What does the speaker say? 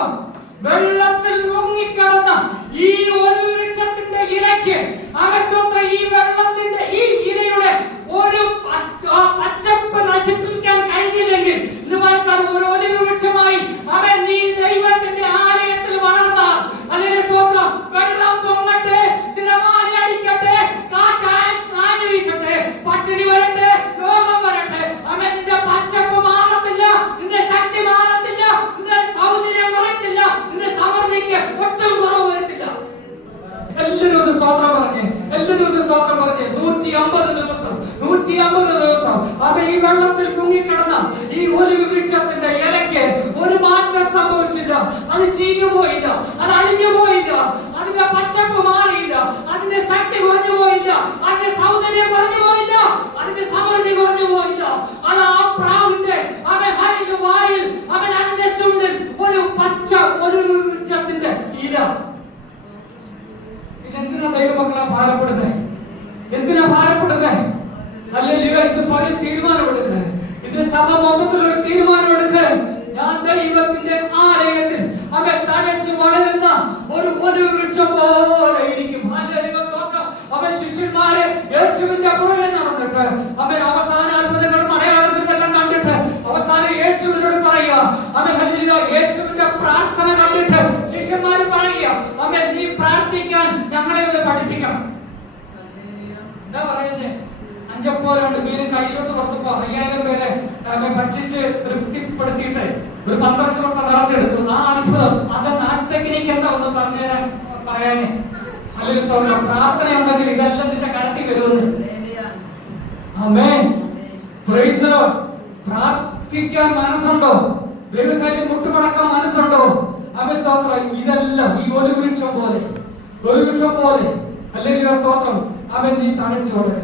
ദിവസം വെള്ളത്തിൽ നൂറ്റി അമ്പത് ദിവസം അവ ഈ വെള്ളത്തിൽ മുങ്ങിക്കിടന്ന ഈ ഒരു വൃക്ഷത്തിന്റെ ഇലയ്ക്ക് ഒരു മാറ്റം സംഭവിച്ചില്ല. അത് ചീഞ്ഞു പോയില്ല അത് അഴിഞ്ഞു പോയില്ല അതിന്റെ പച്ചപ്പ് മാറിയില്ല. അതിന്റെ ശക്തി കുറഞ്ഞു പോയില്ല അതിന്റെ സൗന്ദര്യം കുറഞ്ഞു പോയില്ല അതിന്റെ സമൃദ്ധി കുറഞ്ഞു പോയില്ല അത് ആ പ്രാവിന്റെ അവൻ വായിൽ അവൻ അതിന്റെ ചുണ്ടിൽ ഒരു പച്ച ഒരു വൃക്ഷത്തിന്റെ ഇല. ഇതെന്തിനാ ദൈവമക്കളെ ഭാരപ്പെടുന്നത് എന്തിനാ ഭാരപ്പെടുന്നത് ഇത് പല തീരുമാനമെടുക്കുക ഇത് സഭ ഒരു തീരുമാനമെടുക്കുക ഞാൻ ദൈവത്തിന്റെ ആലയത്തിൽ അവൻ തഴച്ച് വളരുന്ന ഒരു ഒരു വൃക്ഷം പോലെ ഇരിക്കും. അവൻ ശിഷ്യന്മാരെ യേശുവിന്റെ പുറകെ നടന്നിട്ട് അവൻ അവസാന അത്ഭുതങ്ങളും അടയാളങ്ങളെല്ലാം കണ്ടിട്ട് അവസാനം യേശുവിനോട് പറയുക. അവൻ ഹല്ലേലൂയ, യേശുവിന്റെ പ്രാർത്ഥന കണ്ടിട്ട് ശിഷ്യന്മാർ പറയുക അവൻ നീ പ്രാർത്ഥിക്കാൻ ഞങ്ങളെ ഒന്ന് പഠിപ്പിക്കണം എന്താ പറയുന്നേ അഞ്ചപ്പോലുണ്ട് മീനും കയ്യിലോട്ട് കൊടുത്തപ്പോ അയ്യായിരം പേരെ ഭക്ഷിച്ച് തൃപ്തിപ്പെടുത്തിയിട്ട് ഒരു പന്ത്രണ്ട് വട്ടം നിറച്ചെടുത്തു. ആ അത്ഭുതം അത് നാട്ടെക്നിക്ക് ടെക്നിക്ക് എന്താ ഒന്ന് പറഞ്ഞുതരാൻ പറയാനേ? അല്ലെങ്കിൽ സ്തോത്രം പ്രാർത്ഥന ഉണ്ടെങ്കിൽ ഇതെല്ലാം നിന്റെ കടത്തി വരുമെന്ന് പ്രാർത്ഥിക്കാൻ മനസ്സുണ്ടോ? വ്യവസായം മുട്ടുമടക്കാൻ മനസ്സുണ്ടോ? അമ്മ സ്തോത്രം. ഇതെല്ലാം ഈ ഒരു വൃക്ഷം പോലെ. ഒരു വൃക്ഷം പോലെ. അല്ലെങ്കിൽ സ്തോത്രം. അവൻ നീ തണച്ചോടെ